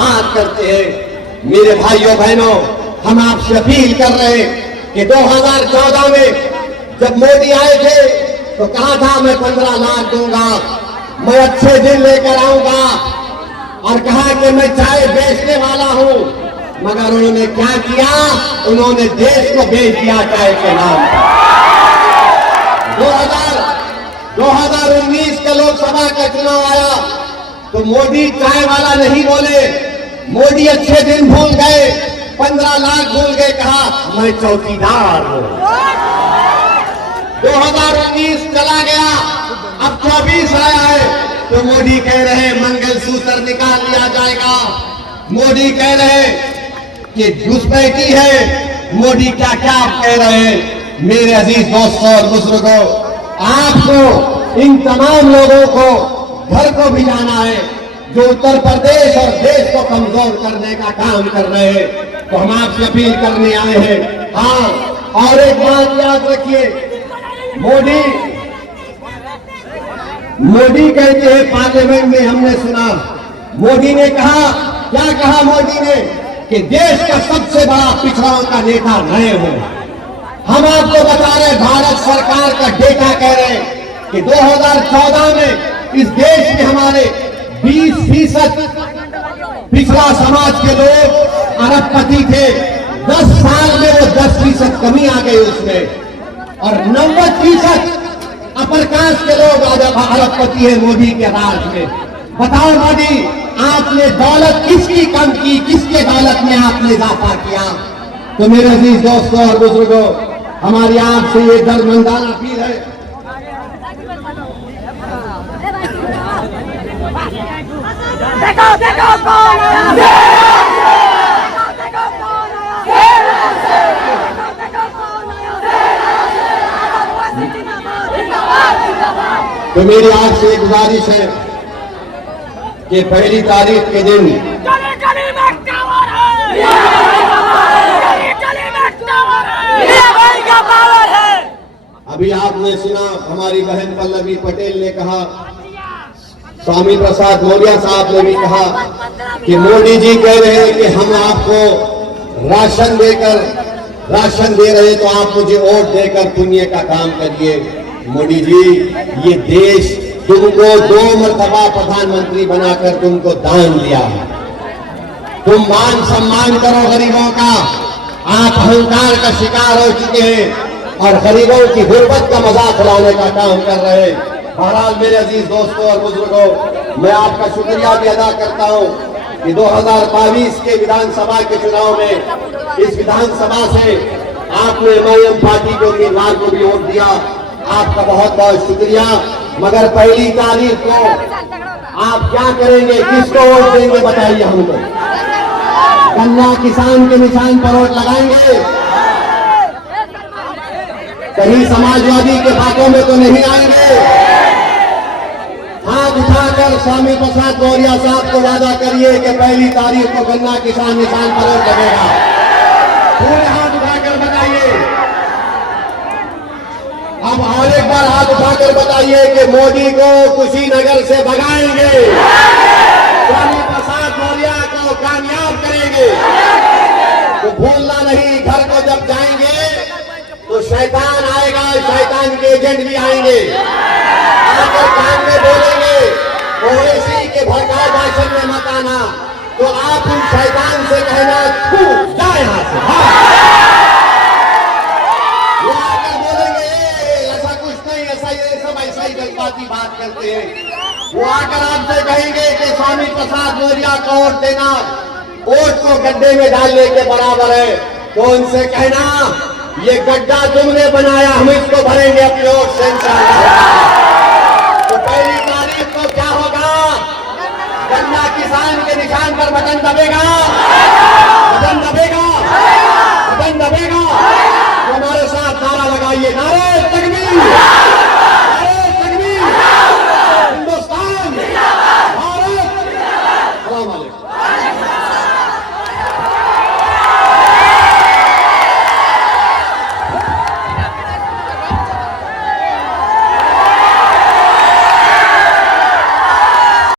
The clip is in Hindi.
बात करते हैं। मेरे भाइयों बहनों, हम आपसे अपील कर रहे हैं कि 2014 में जब मोदी आए थे तो कहा था मैं 15 लाख दूंगा, मैं अच्छे दिन लेकर आऊंगा, और कहा कि मैं चाय बेचने वाला हूं। मगर उन्होंने क्या किया? उन्होंने देश को बेच दिया चाय के नाम पर। 2019 का लोकसभा का चुनाव आया तो मोदी चाय वाला नहीं बोले, मोदी अच्छे दिन भूल गए, 15 लाख भूल गए, कहा मैं चौकीदार हूं। 2019 चला गया, अब 24 आया है तो मोदी कह रहे मंगलसूत्र निकाल लिया जाएगा, मोदी कह रहे कि घुसपैठी है, मोदी क्या क्या आप कह रहे हैं। मेरे अजीज दोस्तों और बुजुर्गों, आपको इन तमाम लोगों को घर को भी जाना है जो उत्तर प्रदेश और देश को कमजोर करने का काम कर रहे हैं। तो हम आपसे अपील करने आए हैं। हाँ, और एक बात याद रखिए, मोदी कहते हैं पार्लियामेंट में, हमने सुना मोदी ने कहा, क्या कहा मोदी ने, कि देश का सबसे बड़ा पिछड़ाओं का नेता रहे हो। हम आपको बता रहे, भारत सरकार का डेटा कह रहे हैं कि 2014 में इस देश में हमारे 20% पिछड़ा समाज के लोग अरबपति थे। 10 साल में वो 10% कमी आ गई उसमें, और 90% अपर कास्ट के लोग आज अरबपति है मोदी के राज में। बताओ मोदी, आपने दौलत किसकी कम की, किसके दौलत में आपने इजाफा किया? तो मेरे अजीज दोस्तों और बुजुर्गों, हमारी आपसे ये दर्दमंदाना अपील है। देखो देखो कौन आया, देखो कौन आया, देखो कौन आया। तो मेरी आपसे एक गुजारिश है कि पहली तारीख के दिन अभी आपने सुना हमारी बहन पल्लवी पटेल ने कहा, स्वामी प्रसाद मौर्य साहब ने भी कहा कि मोदी जी कह रहे हैं कि हम आपको राशन दे रहे तो आप मुझे वोट देकर पुण्य का काम करिए। मोदी जी, ये देश तुमको 2 मरतबा प्रधानमंत्री बनाकर तुमको दान दिया है। तुम मान सम्मान करो गरीबों का। आप अहंकार का शिकार हो चुके हैं और गरीबों की गुर्बत का मजाक उड़ाने का काम कर रहे हैं। बहरहाल मेरे अजीज दोस्तों और बुजुर्गों, मैं आपका शुक्रिया भी अदा करता हूं कि 2022 के विधानसभा के चुनाव में इस विधानसभा से आपने एमआईएम पार्टी के उम्मीदवार को भी वोट दिया। आपका बहुत बहुत शुक्रिया। मगर पहली तारीख को आप क्या करेंगे, किसको वोट देंगे बताइए हमको? गन्ना किसान के निशान पर वोट लगाएंगे? कहीं समाजवादी के बातों में तो नहीं आएंगे? हाथ उठाकर स्वामी प्रसाद मौर्य साहब को वादा करिए कि पहली तारीख को गन्ना किसान निशान पर वोट लगेगा। पूरे हाथ उठाकर बताइए। अब और एक बार हाथ उठाकर बताइए कि मोदी को कुशीनगर से भगाएंगे, स्वामी प्रसाद मौर्य को कामयाब करेंगे। तो भूलना नहीं, घर को जब जाएंगे तो शैतान आएगा, शैतान के एजेंट भी आएंगे, आकर कान में बोलेंगे ओवैसी के भड़काए भाषण में मत आना। तो आप उन शैतान से कहना तू जा यहां से, वो आकर बोलेंगे ऐसा कुछ नहीं, ऐसा ये सब ऐसा ही जज्बाती बात करते हैं। वो आकर आपसे कहेंगे कि स्वामी प्रसाद मौर्य को वोट देना वोट को गड्ढे में डालने के बराबर है। तो उनसे कहना ये गड्ढा तुमने बनाया, हम इसको भरेंगे अपने वोट से इंशाअल्लाह। तो पहली तारीख को क्या होगा? गन्ना किसान के निशान पर बटन दबेगा, बटन दबेगा, बटन दबेगा। हमारे साथ नारा लगाइए, नारे तकबीर।